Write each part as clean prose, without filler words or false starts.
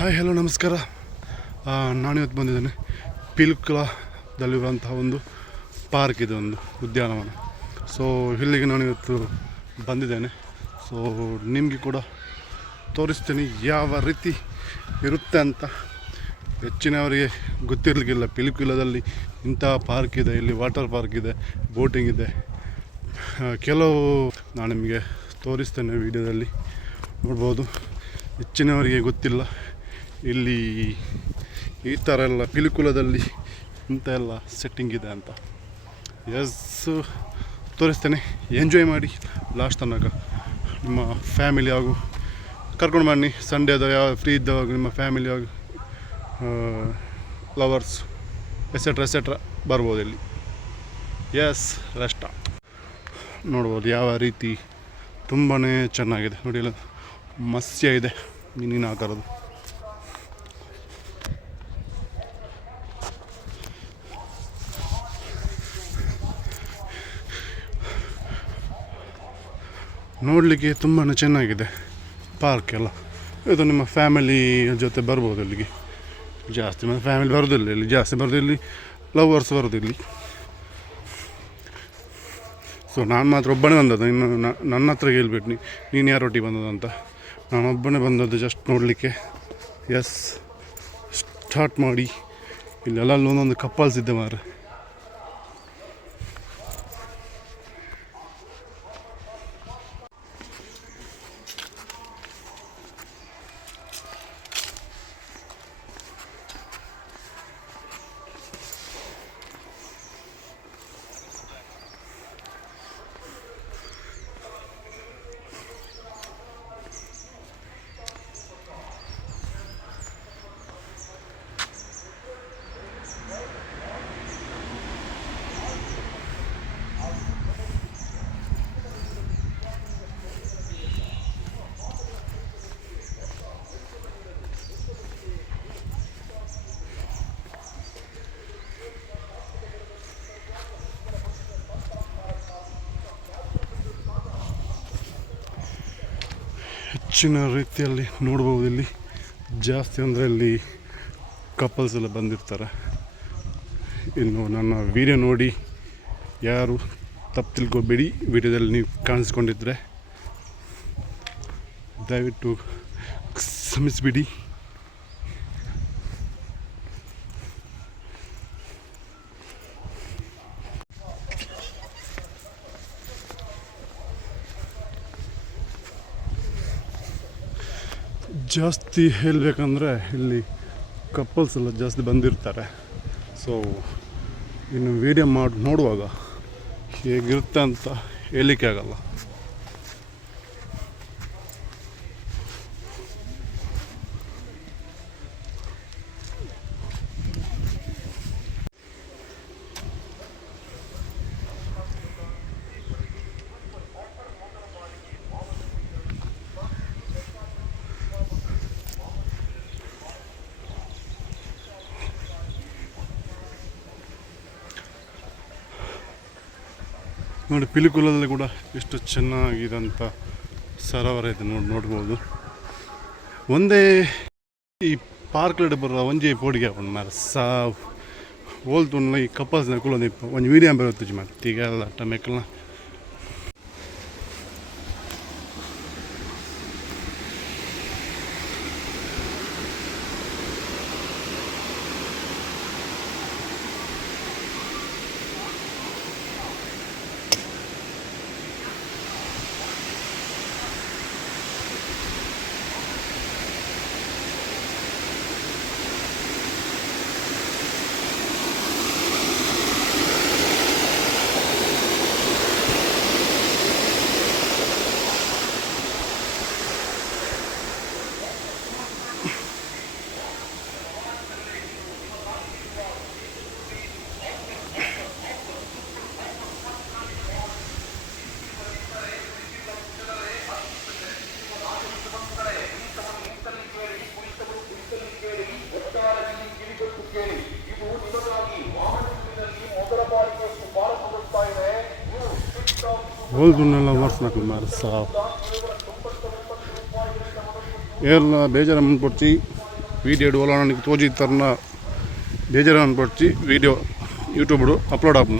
Hi hello ನಮಸ್ಕಾರ. ನಾನಿವತ್ತು ಬಂದಿದ್ದೇನೆ ಪಿಲ್ಕುಲದಲ್ಲಿರುವಂತಹ ಒಂದು ಪಾರ್ಕ್ ಇದೆ, ಒಂದು ಉದ್ಯಾನವನ. ಸೊ ಇಲ್ಲಿಗೆ ನಾನಿವತ್ತು ಬಂದಿದ್ದೇನೆ. ಸೊ ನಿಮಗೆ ಕೂಡ ತೋರಿಸ್ತೀನಿ ಯಾವ ರೀತಿ ಇರುತ್ತೆ ಅಂತ. ಹೆಚ್ಚಿನವರಿಗೆ ಗೊತ್ತಿರಲಿಕ್ಕಿಲ್ಲ ಪಿಲ್ಕುಲದಲ್ಲಿ ಇಂತಹ ಪಾರ್ಕ್ ಇದೆ, ಇಲ್ಲಿ ವಾಟರ್ ಪಾರ್ಕ್ ಇದೆ, ಬೋಟಿಂಗ್ ಇದೆ. ಕೆಲವು ನಾನು ನಿಮಗೆ ತೋರಿಸ್ತೇನೆ ವಿಡಿಯೋದಲ್ಲಿ ನೋಡ್ಬೋದು. ಹೆಚ್ಚಿನವರಿಗೆ ಗೊತ್ತಿಲ್ಲ ಇಲ್ಲಿ ಈ ಥರ ಎಲ್ಲ ಪಿಲಿಕುಲದಲ್ಲಿ ಇಂಥ ಎಲ್ಲ ಸೆಟ್ಟಿಂಗ್ ಇದೆ ಅಂತ. ಎಸ್, ತೋರಿಸ್ತೇನೆ. ಎಂಜಾಯ್ ಮಾಡಿ ಲಾಸ್ಟ್ ತನಕ. ನಿಮ್ಮ ಫ್ಯಾಮಿಲಿ ಹಾಗೂ ಕರ್ಕೊಂಡು ಬನ್ನಿ. ಸಂಡೇದ ಯಾವ ಫ್ರೀ ಇದ್ದವಾಗ ನಿಮ್ಮ ಫ್ಯಾಮಿಲಿ ಹಾಗೂ ಲವರ್ಸ್ ಎಸೆಟ್ರಾ ಬರ್ಬೋದು ಇಲ್ಲಿ. ಎಸ್, ರೆಸ್ಟ ನೋಡ್ಬೋದು ಯಾವ ರೀತಿ. ತುಂಬಾ ಚೆನ್ನಾಗಿದೆ ನೋಡಿ. ಎಲ್ಲ ಮತ್ಸ್ಯ ಇದೆ, ಮೀನಿನ ಆಕಾರದ್ದು. ನೋಡಲಿಕ್ಕೆ ತುಂಬಾ ಚೆನ್ನಾಗಿದೆ ಪಾರ್ಕ್ ಎಲ್ಲ. ಇದು ನಿಮ್ಮ ಫ್ಯಾಮಿಲಿ ಜೊತೆ ಬರ್ಬೋದು ಇಲ್ಲಿಗೆ. ಜಾಸ್ತಿ ಮತ್ತು ಫ್ಯಾಮಿಲಿ ಬರೋದಿಲ್ಲ ಇಲ್ಲಿ, ಜಾಸ್ತಿ ಬರೋದಿಲ್ಲಿ ಲವರ್ಸ್ ಬರೋದಿಲ್ಲಿ. ಸೊ ನಾನು ಮಾತ್ರ ಒಬ್ಬನೇ ಬಂದದ್ದು. ಇನ್ನು ನನ್ನ ಹತ್ರ ಹೇಳ್ಬಿಟ್ಟು ನೀನು ಯಾರೊಟ್ಟಿಗೆ ಬಂದದಂತ. ನಾನು ಒಬ್ಬನೇ ಬಂದದ್ದು ಜಸ್ಟ್ ನೋಡಲಿಕ್ಕೆ. ಎಸ್, ಸ್ಟಾರ್ಟ್ ಮಾಡಿ. ಇಲ್ಲೆಲ್ಲ ಒಂದೊಂದು ಕಪ್ಪಲ್ಸ್ ಇದ್ದೆ ಮಾರೆ. ಹೆಚ್ಚಿನ ರೀತಿಯಲ್ಲಿ ನೋಡ್ಬೋದು. ಇಲ್ಲಿ ಜಾಸ್ತಿ ಅಂದರೆ ಇಲ್ಲಿ ಕಪಲ್ಸ್ ಎಲ್ಲ ಬಂದಿರ್ತಾರೆ. ಇನ್ನು ನನ್ನ ವಿಡಿಯೋ ನೋಡಿ ಯಾರು ತಪ್ಪು ತಿಳ್ಕೊಬೇಡಿ. ವಿಡಿಯೋದಲ್ಲಿ ನೀವು ಕಾಣಿಸ್ಕೊಂಡಿದ್ರೆ ದಯವಿಟ್ಟು ಕ್ಷಮಿಸಿಬಿಡಿ. ಜಾಸ್ತಿ ಹೇಳಬೇಕಂದ್ರೆ ಇಲ್ಲಿ ಕಪಲ್ಸ್ ಎಲ್ಲ ಜಾಸ್ತಿ ಬಂದಿರ್ತಾರೆ. ಸೊ ಇನ್ನು ವೀಡಿಯೋ ಮಾಡಿ ನೋಡುವಾಗ ಹೇಗಿರುತ್ತೆ ಅಂತ ಹೇಳಲಿಕ್ಕೆ ಆಗಲ್ಲ. ನೋಡಿ, ಪಿಲಿಕುಲದಲ್ಲಿ ಕೂಡ ಎಷ್ಟು ಚೆನ್ನಾಗಿದಂಥ ಸರೋವರ ಇದೆ ನೋಡ್ಬೋದು. ಒಂದೇ ಈ ಪಾರ್ಕ್ಲಡೆ ಬರೋ ಒಂಜಿ ಪೋಡಿಗೆ ಹಾಕೊಂಡು ಮಾರ ಸಾವು ಹೋಲ್ತು ಈ ಕಪ್ಪಲ್ಸ್ನ ಕುಲೊಂದು ಒಂದು ವೀಡಿಯೋ ಬರುತ್ತೆ ಮತ್ತೆ ಈಗ ಎಲ್ಲ ಟಮೆಕಲ್ನ. ಹೋಲ್ದುನ್ನೆಲ್ಲ ಓಡಿಸ್ಬೇಕು ಮಾರ ಸಾವು ಏರ್ಲ ಬೇಜಾರ ಮುಂದ್ಬಿಡ್ತಿ వీడియో వాళ్ళ నీకు తోచి తరన బేజారని పడిచి వీడియో యూట్యూబ్ అప్లోడ్ ఆపు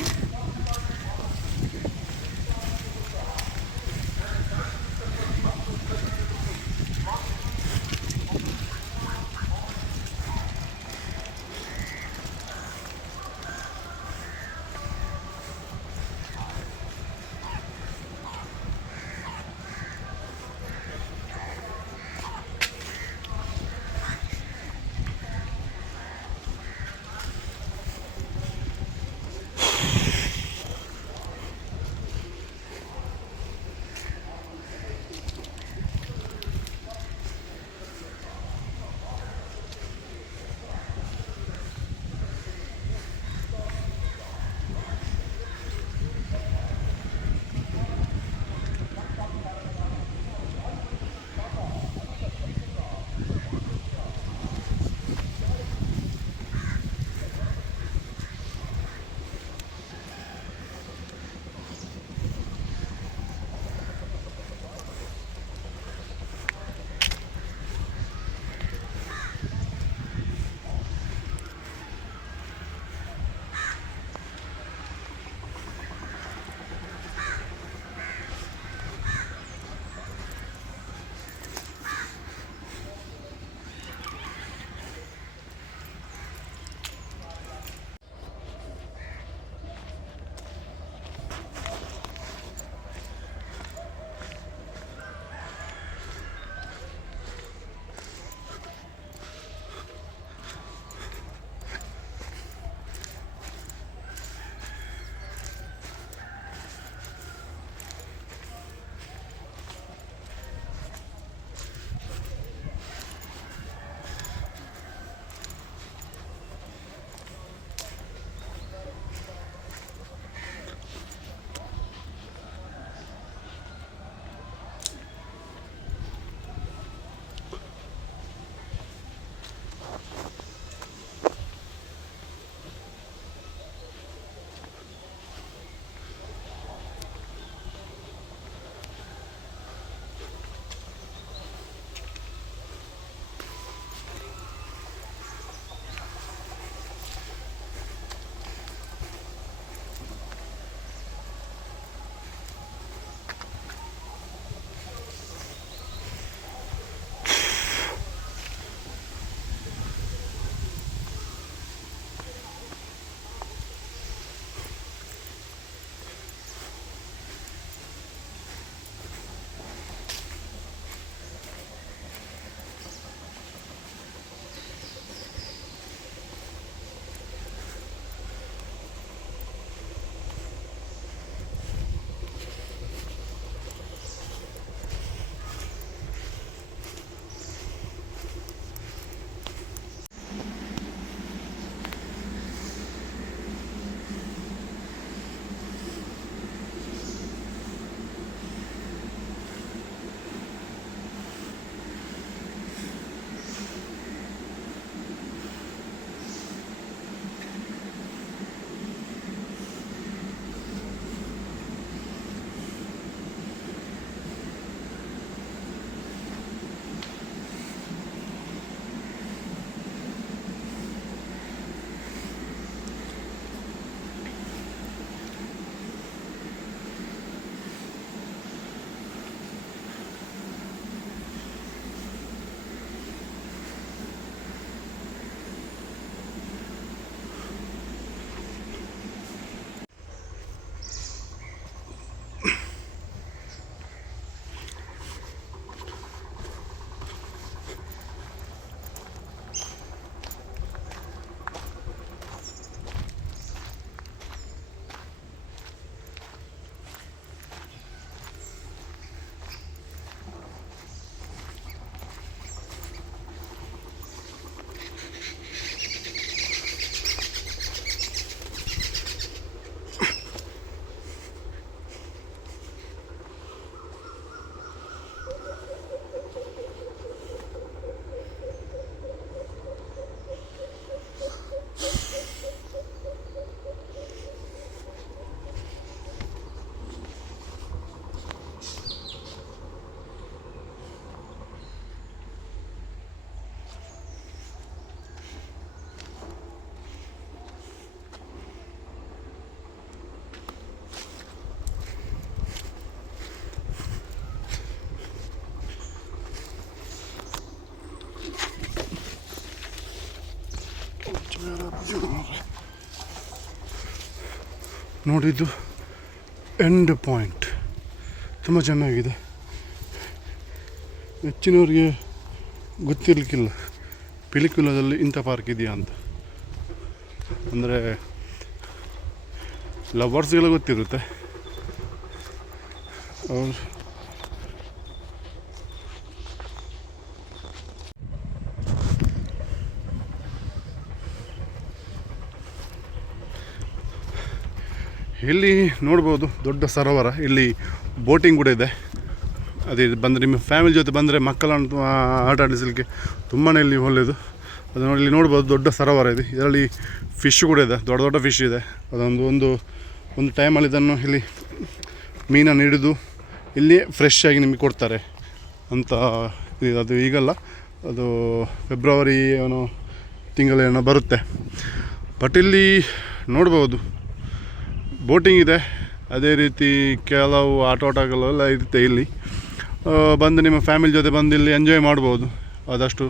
ನೋಡಿದ್ದು ಎಂಡ್ ಪಾಯಿಂಟ್ ತುಂಬ ಚೆನ್ನಾಗಿದೆ. ಹೆಚ್ಚಿನವರಿಗೆ ಗೊತ್ತಿರಲಿಕ್ಕಿಲ್ಲ ಪಿಲಿಕುಲದಲ್ಲಿ ಇಂಥ ಪಾರ್ಕ್ ಇದೆಯಾ ಅಂತ. ಅಂದರೆ ಲವರ್ಸ್ಗೆಲ್ಲ ಗೊತ್ತಿರುತ್ತೆ. ಅವ್ರು ಇಲ್ಲಿ ನೋಡ್ಬೋದು ದೊಡ್ಡ ಸರೋವರ. ಇಲ್ಲಿ ಬೋಟಿಂಗ್ ಕೂಡ ಇದೆ. ಅದೇ ಬಂದರೆ ನಿಮ್ಮ ಫ್ಯಾಮಿಲಿ ಜೊತೆ ಬಂದರೆ ಮಕ್ಕಳನ್ನು ಆಟ ಆಡಿಸಲಿಕ್ಕೆ ತುಂಬಾ ಇಲ್ಲಿ ಒಳ್ಳೆಯದು. ಅದು ನೋಡಿ ಇಲ್ಲಿ ನೋಡ್ಬೋದು ದೊಡ್ಡ ಸರೋವರ ಇದೆ. ಇದರಲ್ಲಿ ಫಿಶ್ ಕೂಡ ಇದೆ, ದೊಡ್ಡ ದೊಡ್ಡ ಫಿಶ್ ಇದೆ. ಅದೊಂದು ಒಂದು ಟೈಮಲ್ಲಿ ಇದನ್ನು ಇಲ್ಲಿ ಮೀನನ್ನು ಹಿಡಿದು ಇಲ್ಲಿ ಫ್ರೆಶ್ ಆಗಿ ನಿಮಗೆ ಕೊಡ್ತಾರೆ ಅಂತ. ಅದು ಈಗಲ್ಲ, ಅದು ಫೆಬ್ರವರಿ ಏನೋ ತಿಂಗಳೇನೋ ಬರುತ್ತೆ. ಬಟ್ ಇಲ್ಲಿ ನೋಡ್ಬೋದು ಬೋಟಿಂಗ್ ಇದೆ, ಅದೇ ರೀತಿ ಕೆಲವು ಆಟೋಟಗಳೆಲ್ಲ ಇರುತ್ತೆ. ಇಲ್ಲಿ ಬಂದು ನಿಮ್ಮ ಫ್ಯಾಮಿಲಿ ಜೊತೆ ಬಂದು ಇಲ್ಲಿ ಎಂಜಾಯ್ ಮಾಡ್ಬೋದು. ಆದಷ್ಟು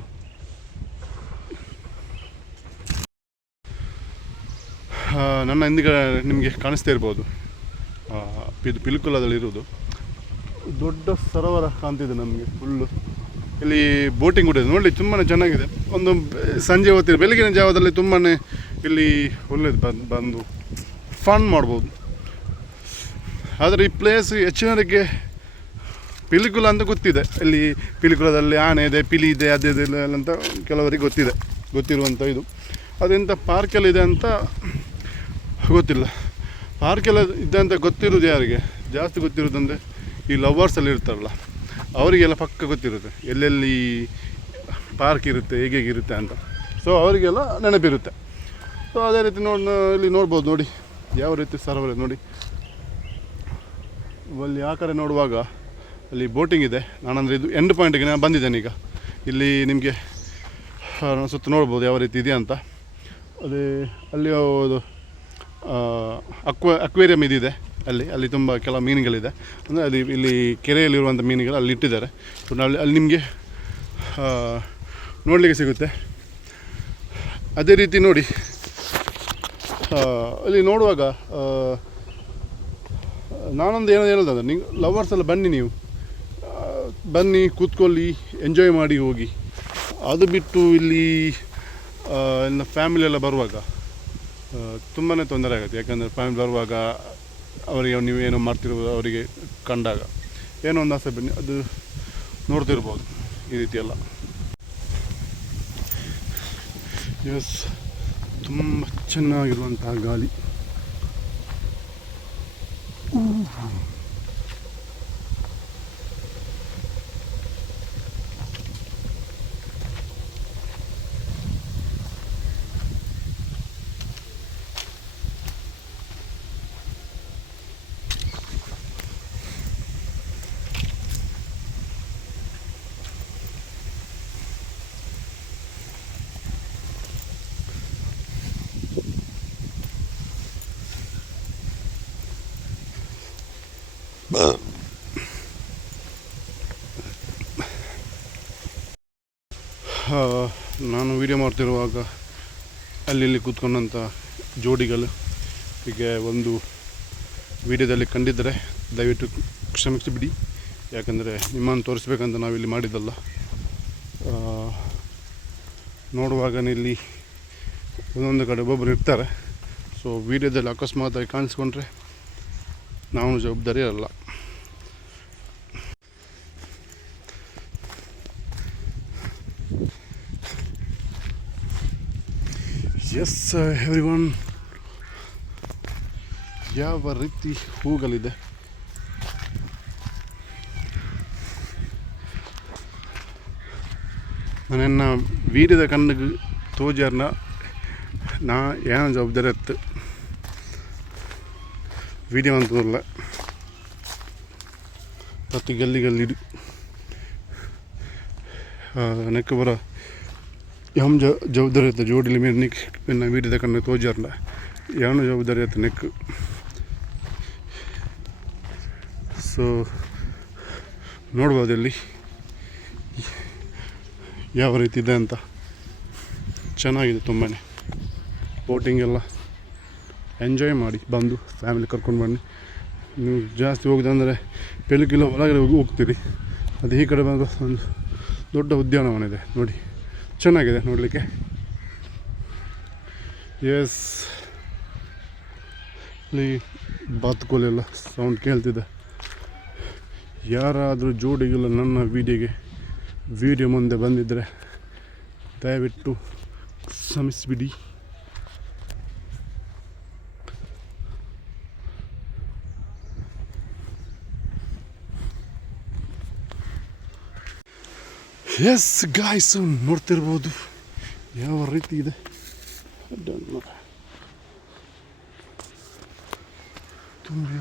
ನನ್ನ ಹಿಂದಿಗೆ ನಿಮಗೆ ಕಾಣಿಸ್ತಾ ಇರ್ಬೋದು, ಇದು ಪಿಲಿಕುಲದಲ್ಲಿರೋದು ದೊಡ್ಡ ಸರೋವರ ಕಾಣ್ತಿದೆ ನಮಗೆ ಫುಲ್ಲು. ಇಲ್ಲಿ ಬೋಟಿಂಗ್ ಕೂಡ ಇದೆ ನೋಡಿ, ತುಂಬಾ ಚೆನ್ನಾಗಿದೆ. ಒಂದು ಸಂಜೆ ಹೊತ್ತಿಗೆ ಬೆಳಗಿನ ಜಾವದಲ್ಲಿ ತುಂಬಾ ಇಲ್ಲಿ ಒಳ್ಳೆಯದು, ಬಂದು ಫನ್ ಮಾಡ್ಬೋದು. ಆದರೆ ಈ ಪ್ಲೇಸ್ ಹೆಚ್ಚಿನವರಿಗೆ ಪಿಲಿಕುಲ ಅಂತ ಗೊತ್ತಿದೆ. ಇಲ್ಲಿ ಪಿಲಿಕುಲದಲ್ಲಿ ಆನೆ ಇದೆ, ಪಿಲಿ ಇದೆ, ಅದಿದೆ ಅಂತ ಕೆಲವರಿಗೆ ಗೊತ್ತಿರುವಂಥ ಇದು. ಅದೆಂಥ ಪಾರ್ಕೆಲ್ಲಿದೆ ಅಂತ ಗೊತ್ತಿಲ್ಲ. ಪಾರ್ಕೆಲ್ಲ ಇದೆ ಅಂತ ಗೊತ್ತಿರೋದು ಯಾರಿಗೆ ಜಾಸ್ತಿ ಗೊತ್ತಿರೋದಂದರೆ ಈ ಲವರ್ಸಲ್ಲಿ ಇರ್ತಾರಲ್ಲ, ಅವರಿಗೆಲ್ಲ ಪಕ್ಕ ಗೊತ್ತಿರುತ್ತೆ ಎಲ್ಲೆಲ್ಲಿ ಪಾರ್ಕ್ ಇರುತ್ತೆ, ಹೇಗಿರುತ್ತೆ ಅಂತ. ಸೊ ಅವರಿಗೆಲ್ಲ ನೆನಪಿರುತ್ತೆ. ಸೊ ಅದೇ ರೀತಿ ಇಲ್ಲಿ ನೋಡ್ಬೋದು ನೋಡಿ ಯಾವ ರೀತಿ ಸರೋವರ ನೋಡಿ. ಅಲ್ಲಿ ಆ ಕಡೆ ನೋಡುವಾಗ ಅಲ್ಲಿ ಬೋಟಿಂಗ್ ಇದೆ. ನಾನಂದರೆ ಇದು ಎಂಡ್ ಪಾಯಿಂಟಿಗೆ ನಾನು ಬಂದಿದ್ದೇನೆ ಈಗ. ಇಲ್ಲಿ ನಿಮಗೆ ಸುತ್ತ ನೋಡ್ಬೋದು ಯಾವ ರೀತಿ ಇದೆ ಅಂತ. ಅದೇ ಅಲ್ಲಿ ಅದು ಅಕ್ವೇರಿಯಮ್ ಇದಿದೆ ಅಲ್ಲಿ ತುಂಬ ಕೆಲವು ಮೀನುಗಳಿದೆ. ಅಂದರೆ ಇಲ್ಲಿ ಕೆರೆಯಲ್ಲಿರುವಂಥ ಮೀನುಗಳು ಅಲ್ಲಿ ಇಟ್ಟಿದ್ದಾರೆ. ಸೊ ಅಲ್ಲಿ ನಿಮಗೆ ನೋಡಲಿಕ್ಕೆ ಸಿಗುತ್ತೆ. ಅದೇ ರೀತಿ ನೋಡಿ ಅಲ್ಲಿ ನೋಡುವಾಗ ನಾನೊಂದು ಏನೋ ಹೇಳೋದಂದ್ರೆ, ನೀವು ಲವರ್ಸ್ ಎಲ್ಲ ಬನ್ನಿ ಕೂತ್ಕೊಳ್ಳಿ, ಎಂಜಾಯ್ ಮಾಡಿ ಹೋಗಿ. ಅದು ಬಿಟ್ಟು ಇಲ್ಲಿ ಎಲ್ಲ ಫ್ಯಾಮಿಲಿ ಎಲ್ಲ ಬರುವಾಗ ತುಂಬಾ ತೊಂದರೆ ಆಗುತ್ತೆ. ಯಾಕಂದರೆ ಫ್ಯಾಮಿಲಿ ಬರುವಾಗ ಅವರಿಗೆ ನೀವೇನೋ ಮಾಡ್ತಿರ್ಬೋದು, ಅವರಿಗೆ ಕಂಡಾಗ ಏನೋ ಒಂದು ಆಸೆ ಬನ್ನಿ ಅದು ನೋಡ್ತಿರ್ಬೋದು ಈ ರೀತಿ ಎಲ್ಲ. ಎಸ್, ತುಂಬ ಚೆನ್ನಾಗಿರುವಂತಹ ಗಾಳಿ. ನಾನು ವಿಡಿಯೋ ಮಾಡ್ತಿರುವಾಗ ಅಲ್ಲಿ ಕೂತ್ಕೊಂಡಂಥ ಜೋಡಿಗಳು ಹೀಗೆ ಒಂದು ವಿಡಿಯೋದಲ್ಲಿ ಕಂಡಿದ್ದರೆ ದಯವಿಟ್ಟು ಕ್ಷಮಿಸಿಬಿಡಿ. ಯಾಕಂದರೆ ನಿಮ್ಮನ್ನು ತೋರಿಸ್ಬೇಕಂತ ನಾವಿಲ್ಲಿ ಮಾಡಿದ್ದಲ್ಲ. ನೋಡುವಾಗ ಇಲ್ಲಿ ಒಂದೊಂದು ಕಡೆ ಒಬ್ಬೊಬ್ಬರು ಇರ್ತಾರೆ. ಸೊ ವಿಡಿಯೋದಲ್ಲಿ ಅಕಸ್ಮಾತಾಗಿ ಕಾಣಿಸ್ಕೊಂಡ್ರೆ ನಾವು ಜವಾಬ್ದಾರಿ ಅಲ್ಲ. ಎಸ್ ಎವ್ರಿವನ್, ಯಾವ ರೀತಿ ಹೂಗಳಿದೆ. ನನ್ನ ವೀರ್ಯದ ಕಣ್ಣಿಗೆ ತೋಜಾರ್ನ ನಾ ಏನು ಜವಾಬ್ದಾರಿ ಇತ್ತು ವೀಡಿಯೋ ಅಂತಲ್ಲ. ಪ್ರತಿ ಗಲ್ಲಿಗಲ್ಲಿಡು ನೆಕ್ ಬರ ಯಮ್ ಜವಾಬ್ದಾರಿ ಇತ್ತು ಜೋಡಿಲಿ ಮೇಲೆ ನಿಕ್ ನನ್ನ ವೀರ್ಯದ ಕಣ್ಣಿಗೆ ತೋಜಾರ್ನ ಏನು ಜವಾಬ್ದಾರಿ ಇತ್ತು ನೆಕ್. ಸೊ ನೋಡ್ಬೋದು ಇಲ್ಲಿ ಯಾವ ರೀತಿ ಇದೆ ಅಂತ. ಚೆನ್ನಾಗಿದೆ ತುಂಬಾ. ಬೋಟಿಂಗ್ ಎಲ್ಲ ಎಂಜಾಯ್ ಮಾಡಿ ಬಂದು ಫ್ಯಾಮಿಲಿ ಕರ್ಕೊಂಡು ಬನ್ನಿ. ನೀವು ಜಾಸ್ತಿ ಹೋಗೋದಂದರೆ ಪೆಲುಕಿಲ ಒಳಗಡೆ ಹೋಗ್ತೀರಿ. ಅದು ಈ ಕಡೆ ಬಂದು ಒಂದು ದೊಡ್ಡ ಉದ್ಯಾನವನ ಇದೆ ನೋಡಿ, ಚೆನ್ನಾಗಿದೆ ನೋಡಲಿಕ್ಕೆ. ಎಸ್, ಇಲ್ಲಿ ಬಾತುಕೋಲೆಲ್ಲ ಸೌಂಡ್ ಕೇಳ್ತಿದೆ. ಯಾರಾದರೂ ಜೋಡಿಗೆಲ್ಲ ನನ್ನ ವಿಡಿಯೋ ಮುಂದೆ ಬಂದಿದ್ದರೆ ದಯವಿಟ್ಟು ಕ್ಷಮಿಸಿಬಿಡಿ. ಎಸ್ ಗಾಯ್ಸ್, ನೋಡ್ತಿರ್ಬೋದು ಯಾವ ರೀತಿ ಇದೆ. ತುಂಬಿ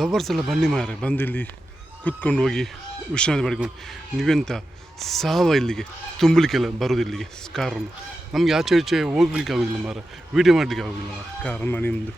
ಲವರ್ಸ್ ಎಲ್ಲ ಬನ್ನಿ ಮಾರೆ, ಬಂದಿಲ್ಲಿ ಕೂತ್ಕೊಂಡು ಹೋಗಿ ವಿಶ್ರಾಂತಿ ಮಾಡಿಕೊಂಡು. ನೀವೆಂತ ಇಲ್ಲಿಗೆ ತುಂಬಲಿಕ್ಕೆಲ್ಲ ಬರೋದು ಇಲ್ಲಿಗೆ ಕಾರನ್ನು. ನಮಗೆ ಆಚೆ ಈಚೆ ಹೋಗ್ಲಿಕ್ಕೆ ಆಗೋದಿಲ್ಲ ಮಾರ, ವೀಡಿಯೋ ಮಾಡಲಿಕ್ಕೆ ಆಗೋದಿಲ್ಲ ಮಾರ, ಕಾರಣ ನಿಮ್ಮದು